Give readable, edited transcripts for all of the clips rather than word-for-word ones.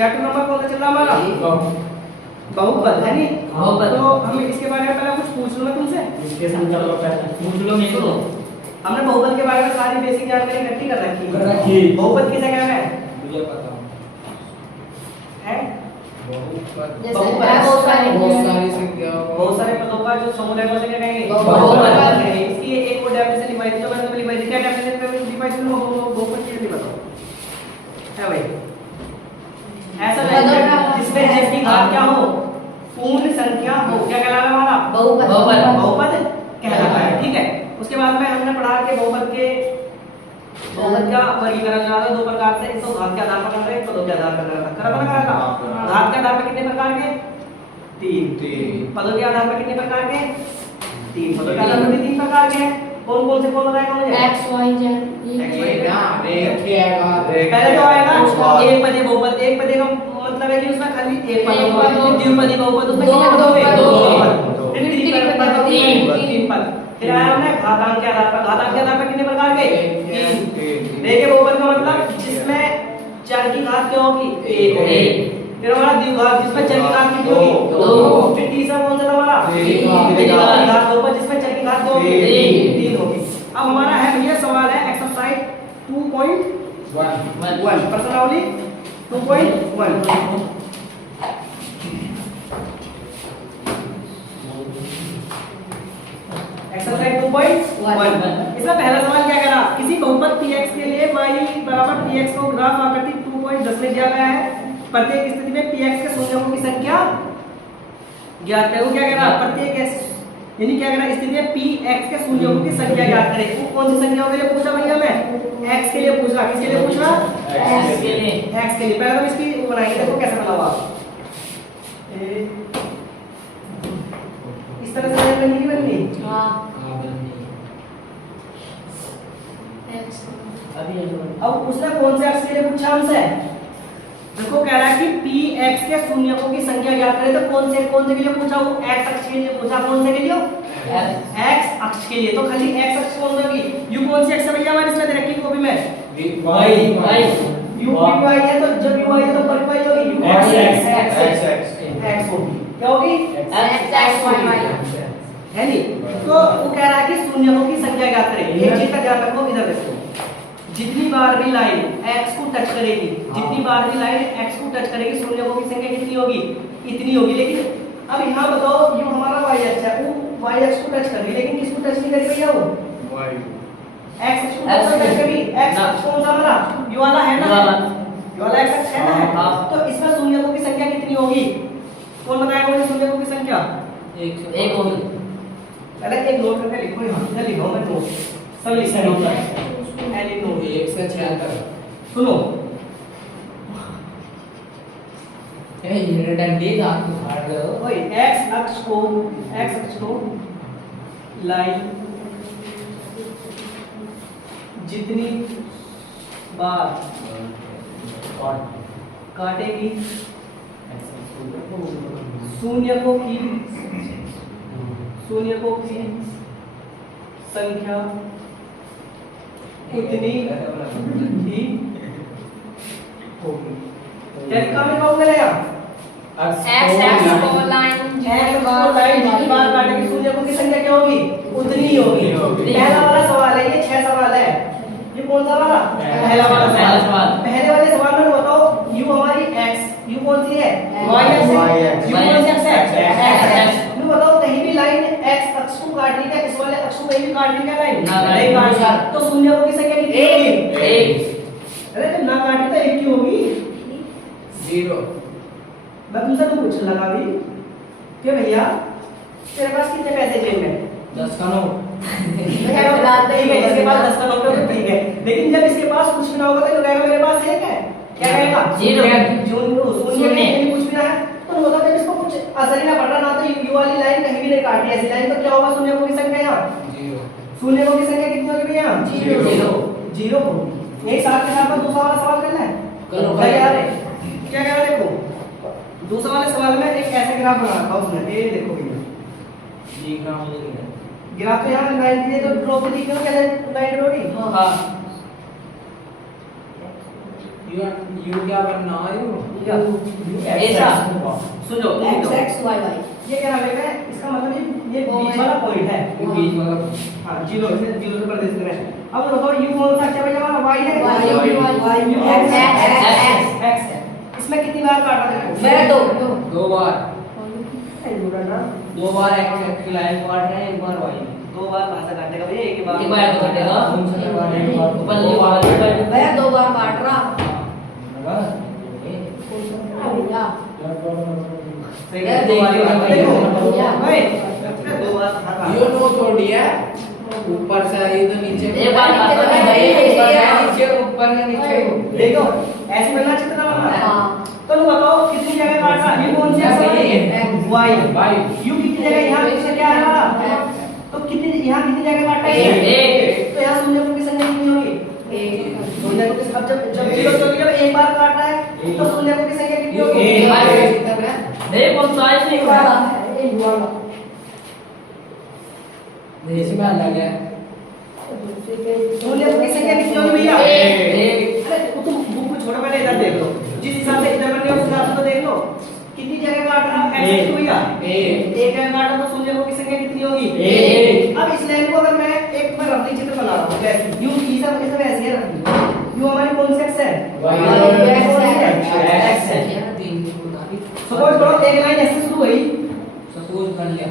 Chapter number कौन सा चल रहा हमारा? बहुपद है नहीं? तो हम इसके बारे में पहले कुछ पूछ लूँ मैं तुमसे। पूछ लो मेरे को। हमने बहुपद के बारे में सारी बेसिक जानकारी इकट्ठी कर रखी है। बहुपद किसे कहते हैं? मुझे पता है बहुत सारी संख्या बहुत सारे पदों का जो समूह है उसे क्या कहेंगे? बहुपद कहेंगे। इसकी एक और डेफिनेशन लिखवाई थी, जो मैंने तुम्हें लिखवाई थी। क्या डेफिनेशन लिखवाई थी? बहुपद की बताओ है भाई। ऐसा है जिसमें जिसकी घात क्या हो? पूर्ण संख्या हो। क्या कहलाता है हमारा? बहुपद कहलाता है। ठीक है। उसके बाद में हमने पढ़ा कि बहुपद का वर्गीकरण करा था दो प्रकार से। एक तो घात के आधार पर करना है, एक पदों के आधार पर करना था। करा था। घात के आधार पर कितने प्रकार के? तीन। पदों के आधार पर कितने प्रकार के? तीन। पदों के आधार पर भी तीन प्रकार के हैं। कौन कौन से? कौन बताएगा मुझे? x y z पहले जो आएगा एक पदे बहुपद। एक पदे का मतलब है कि उसमें खाली एक पद होगा। द्विपदी बहुपद उसमें कितने पद होंगे? दो। फिर तीन पद। फिर आया हमने घातांक के आधार पर। घातांक के आधार पर कितने प्रकार के? तीन। देखिए बहुपद का मतलब जिसमें चर की घात क्या होगी? एक। फिर हमारा द्विघात जिसमें चर की घात कितनी होगी? दो। फिर तीसरा कौन सा था हमारा? द्विघात बहुपद जिसमें चर की घात क्या होगी? तीन होगी। अब हमारा है भैया सवाल है एक्सरसाइज 2.1 प्रश्नावली 2.1। एक्सरसाइज 2.1 इसका पहला सवाल क्या कह रहा? किसी बहुपद px के लिए y बराबर px को ग्राफ आकृति 2.10 में दिया गया है। प्रत्येक स्थिति में px के शून्यों की संख्या ज्ञात करें। वो क्या कह रहा? प्रत्येक यानी क्या करना? स्थिति में px के शून्यों की संख्या ज्ञात करें। वो कौन सी संख्या के लिए पूछा भैया? मैं x के लिए पूछ रहा। किसके लिए पूछ रहा? x के लिए। x के लिए। पहले हम इसकी बनाएंगे। देखो कैसे बनाओ आप। इस तरह से बननी बननी। हां अब उसने कौन से x के लिए पूछा हमसे? देखो कह रहा है कि px के शून्यों की संख्या ज्ञात करें। तो कौन से के लिए पूछा? वो x अक्ष के लिए पूछा। कौन से के लिए? x अक्ष के लिए। तो खाली x अक्ष कौन सा होगी? u कौन सी अक्ष है भैया हमारी इसमें दे रखी कॉपी में? u y है। तो जब u है तो पर y होगी u x होगी। क्या होगी? x y है नहीं? तो वो कह रहा है कि शून्यों की संख्या ज्ञात करें। एक चीज का ध्यान रखो, इधर देखो। जितनी बार भी लाइन x को टच करेगी, जितनी बार भी लाइन x को टच करेगी, शून्यों की संख्या कितनी होगी? इतनी होगी। लेकिन अब यहाँ बताओ ये हमारा y अक्ष है, वो y अक्ष को टच कर रही है, लेकिन किसको टच नहीं करी भैया? वो x अक्ष को टच करी। x अक्ष कौन सा हमारा? ये वाला है ना? ये वाला x अक्ष है ना? तो इसमें शून्यों की संख्या कितनी होगी? कौन बताएगा मुझे शून्यों की संख्या? एक होगी। पहले एक नोट करके लिखो। यहाँ इधर लिखो मैं नोट सब लिख रहा हूँ। Any note 176। सुनो ये डंडी दांत फाड़ दो। ओए x अक्ष को लाइन जितनी बार काटेगी शून्यों की संख्या उतनी ही होगी। क्या में पाऊंगा ना यार? x को लाइन x बार लाइन जितनी बार काटेगी शून्यों की संख्या क्या होगी? उतनी ही होगी। पहला वाला सवाल है, ये 6 सवाल है। ये कौन सा वाला? पहला वाला सवाल। पहले वाले सवाल में बताओ u हमारी x, u कौन सी है? y x, u कौन सी x? बताओ कहीं भी लाइन x अक्ष को काट रही है, इस वाले अक्ष को कहीं भी काट रही है लाइन? नहीं काट रही। तो शून्यों की संख्या कितनी होगी? 1। अरे जब ना काटी तो 1 की होगी। 0। मैं तुमसे तो पूछ लगा भी कि भैया तेरे पास कितने पैसे जेब में? 10 का नोट। ठीक है, जिसके पास 10 का नोट है तो ठीक है। लेकिन जब इसके पास कुछ भी ना होगा तो कहेगा मेरे पास 1 है। क्या कहेगा? 0। शून्य कुछ भी ना है तो होता है इसको कुछ असर ही ना पड़ रहा ना। तो यू वाली लाइन कहीं भी नहीं काट रही ऐसी लाइन, तो क्या होगा? शून्यों की संख्या यहाँ 0। शून्यों की संख्या कितनी होगी भैया? 0 होगी। यही साथ के साथ दूसरा वाला सवाल करना है। करो क्या कह रहे? क्या कह रहे? देखो दूसरा वाले सवाल में एक ऐसे ग्राफ बना रखा उसने। ये देखो भैया ग्राफ तो यहाँ लाइन दी है तो ड्रॉ की क्यों कैसे लाइन ड्रॉ की? हां यू क्या बनना है? भैया ऐसा सुन लो तुम X लो। X Y Y ये क्या नाम है इसका मतलब ये बीच वाला पॉइंट है ये बीच वाला हाँ जीरो से प्रदेश में अब बताओ यू कौन सा अच्छा भैया हमारा y है Y X X x है इसमें कितनी बार काटा है मैं दो दो बार ना दो बार एक्स की लाइन काट रहे हैं एक बार वाई दो बार भाषा काटेगा भैया एक बार एक बार तो कटेगा ऊपर दो बार मैं दो बार काट रहा भैया सही है दो बार देखो भाई दो बार यो नो थोड़ी है ऊपर से आई तो नीचे एक बार ऊपर से ऊपर से नीचे देखो ऐसे बनना चित्र बनना हाँ तो बताओ कितनी जगह काटा ये कौन सी है y u कितनी जगह यहाँ पीछे क्या है हमारा तो कितनी यहाँ कितनी जगह काटा है एक तो यहाँ शून्य की संख्या कितनी होगी शून्य को अब जब जीरो चल गया एक बार काटा है तो शून्य की संख्या कितनी होगी नहीं कौन सा है नहीं इसमें अलग है शून्य की संख्या कितनी होगी भैया एक अरे तुम बुक को छोड़ो पहले इधर देख लो जिस हिसाब से इधर बनने उस हिसाब से तो देख लो कितनी जगह काट रहा है ऐसे क्यों भैया एक जगह काटा तो शून्य की संख्या कितनी होगी एक अब इस लाइन को अगर मैं एक बार रफली चित्र बना रहा हूं वैसे यू की सब ऐसे वैसे ही रखनी यू हमारी कौन सी एक्स है एक्स है तीन सपोज करो एक लाइन ऐसे शुरू हुई सपोज कर लिया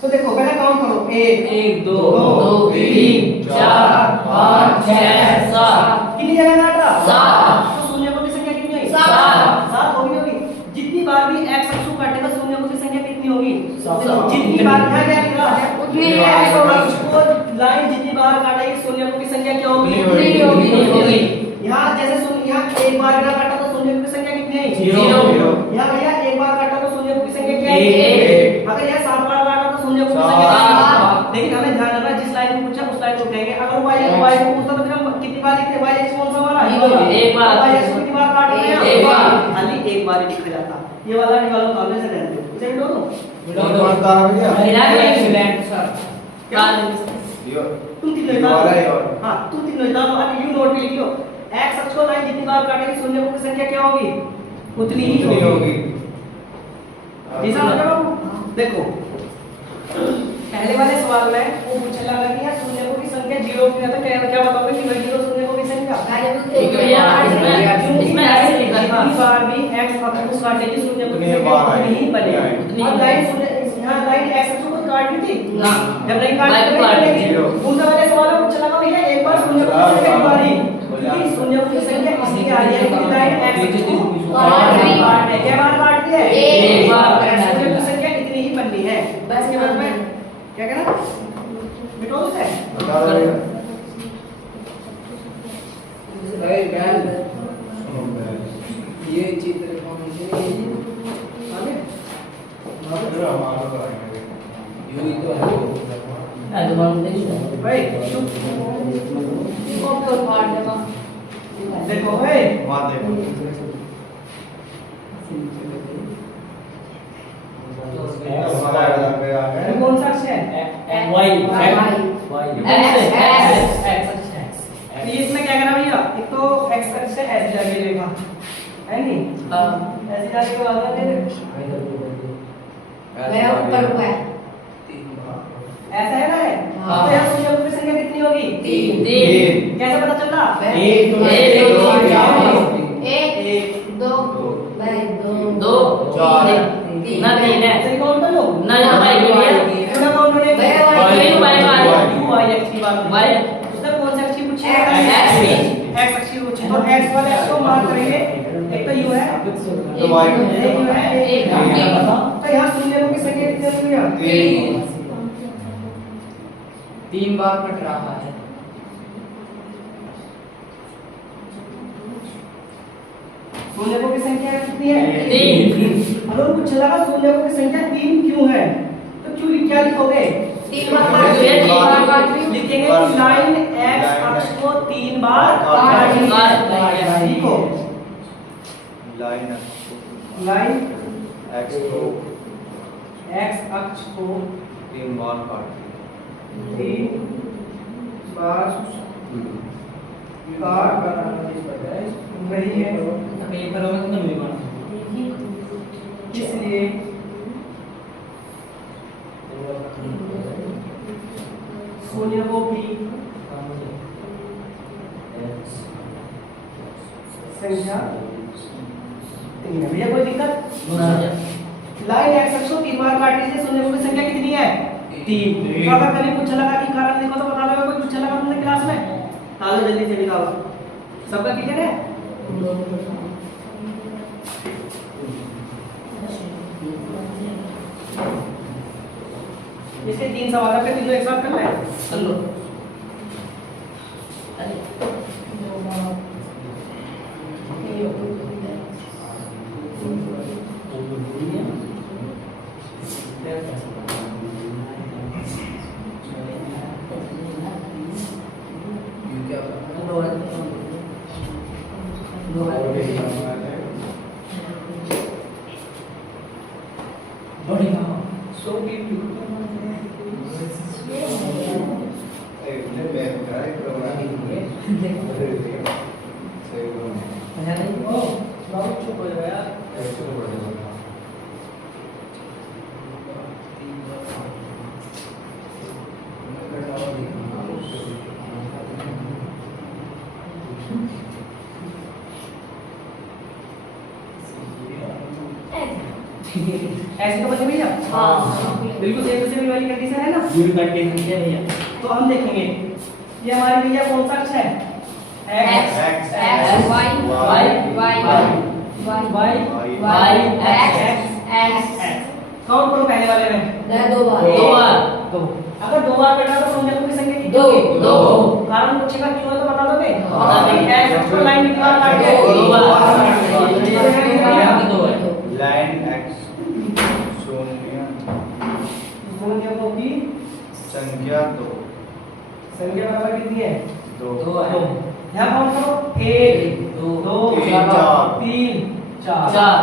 तो देखो पहले काउंट करो एक एक दो दो तीन चार पाँच छह सात कितनी जगह काटा सात तो शून्य की संख्या कितनी होगी सात। सात होगी जितनी बार भी x अक्षु काटेगा शून्य की संख्या कितनी होगी सात। जितनी बार यहाँ क्या लिख रहा है उतनी x अक्ष को लाइन जितनी बार काटेगी शून्य की संख्या क्या होगी नहीं होगी यहाँ जैसे शून्य यहाँ एक बार ना काटा तो शून्य की संख्या कितनी है जीरो। यहाँ भैया एक बार काटा तो शून्य की संख्या क्या है एक। अगर यहाँ 7 बार काटा तो शून्य की संख्या क्या है लेकिन हमें ध्यान रखना जिस लाइन को पूछा उस लाइन को कहेंगे अगर y को पूछता तो फिर हम कितनी बार लिखते y x कौन सा वाला एक बार। y x कितनी बार काट रहे हैं एक बार। खाली एक बार ही लिखा जाता ये वाला निकालो सामने से रहते हो इसे मिटा दो मेरा भी एक्सीलेंट सर क्या तुम तीनों निकालो हां तुम तीनों निकालो अब यू नोट लिख लो x अक्ष को लाइन जितनी बार काटेगी शून्य की संख्या क्या होगी उतनी ही होगी जैसा मतलब बाबू देखो पहले वाले सवाल में वो पूछा लगा कि यार शून्य की संख्या जीरो की है तो क्या बताओगे कि वही जीरो शून्य की संख्या इसमें ऐसे लिखा था कितनी बार भी x अक्ष को काटेगी शून्य की संख्या नहीं बनेगी और लाइन शून्य यहां लाइन x अक्ष को काट दी थी ना जब नहीं काटी तो उनका वाले सवाल में पूछा लगा भैया एक बार शून्य की संख्या कितनी बारी क्योंकि शून्य की संख्या इसलिए आ रही है कि लाइन x अक्ष को काट है क्या बार काट दिया है एक बार शून्य की संख्या इतनी ही बननी है बस के बाद में क्या कहना मिटो से भाई बहन ये चित्र कौन से यू तो है भाई देखो भाई कौन सा अक्षर है y तो ये इसमें क्या करना भैया एक तो x अक्ष है ऐसे जाके रेखा है नहीं ऐसे जाके को आगे दे मेरा ऊपर हुआ है ऐसा है ना है हाँ। तो यहाँ शून्य की संख्या कितनी होगी तीन कैसे पता चल रहा एक दो एक दो भाई दो दो चार ना तीन है ऐसे काउंट कर लो ना ना भाई ये पूरा काउंट होने भाई y x की बात भाई उसने कौन सा अक्षर पूछी है x x अक्षर पूछी तो x वाले अक्षर को मार्क करेंगे एक तो u है तो y एक u है एक तो यहाँ शून्य की संख्या कितनी होगी तीन तीन बार कट रहा है शून्य की संख्या कितनी है तीन अगर कुछ लगा शून्य की संख्या 3 क्यों है तो क्यों क्या लिखोगे तीन बार काट रही हूँ लिखेंगे कि लाइन x अक्ष को 3 बार काट लिखो लाइन x को x अक्ष को 3 बार काट 3 बार काट रही है पेपर संख्या 3 है। भैया कोई दिक्कत? लाइन एक्स अक्ष को 3 बार काट लीजिए। शून्य की संख्या कितनी है? 3। तो अगर कभी पूछा लगा कि कारण लिखो तो बता दो। कोई पूछा लगा तुमने क्लास में? तालो जल्दी से निकालो। सबका क्लियर है? इसके 3 सवाल आपके तीनों एक साथ करना है। कर लो। So चुप हो जाओ यार। ऐसे तो बचे भैया? हाँ। बिल्कुल सेम टू सेम वाली कंडीशन है ना? दूर करके समझे भैया। तो हम देखेंगे ये हमारे भैया कौन सा अक्ष है? X, X, Y, Y, Y, Y, X। Count करो पहले वाले में। 2 बार। 2 बार। दो। अगर 2 बार बेटा तो संख्या की संख्या कितनी दो। होगी? 2। कारण पूछेगा क्यों है तो बता दोगे? बता देंगे। एक्स अक्ष पर लाइन कितनी बार काट के? 2 बार। लाइन एक्स शून्य की संख्या 2 संख्या बराबर कितनी है? 2 यहाँ काउंट करो 1 2 तीन, चार। 3 4 4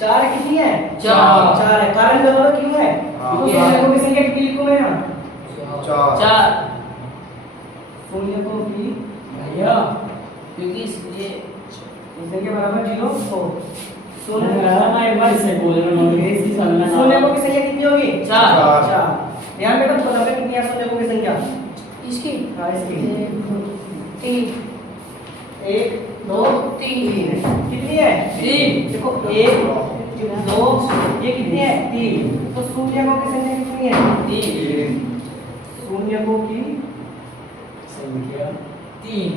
4 कितनी है? चार। 4 है। कारण बताओ क्यों है? हाँ। तो शून्य की संख्या कितनी लिखूं मैं यहाँ? 4 शून्य की भैया क्योंकि इसलिए संख्या बराबर 0 हो। मैं एक बार इससे बोल रहा हूँ इसी साल में शून्य की संख्या कितनी होगी? 4 4। यहाँ बेटा बता दे कितनी है शून्य की संख्या? इसकी हाँ इसकी 3 1 2 3 कितनी है? 3 देखो 1 2 ये कितनी है? 3। तो शून्य की संख्या कितनी है? 3 शून्य की संख्या 3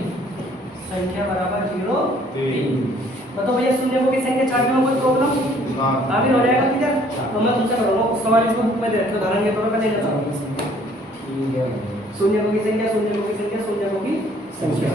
संख्या बराबर 0 3 बताओ भैया शून्य की संख्या चार्ट में कोई प्रॉब्लम? अभी हो जाएगा किधर? तो मैं तुमसे करूंगा उस सवाल इसको बुक में दे रखो उदाहरण के तौर पर नहीं बताऊंगा। शून्य की संख्या शून्य की संख्या शून्य की संख्या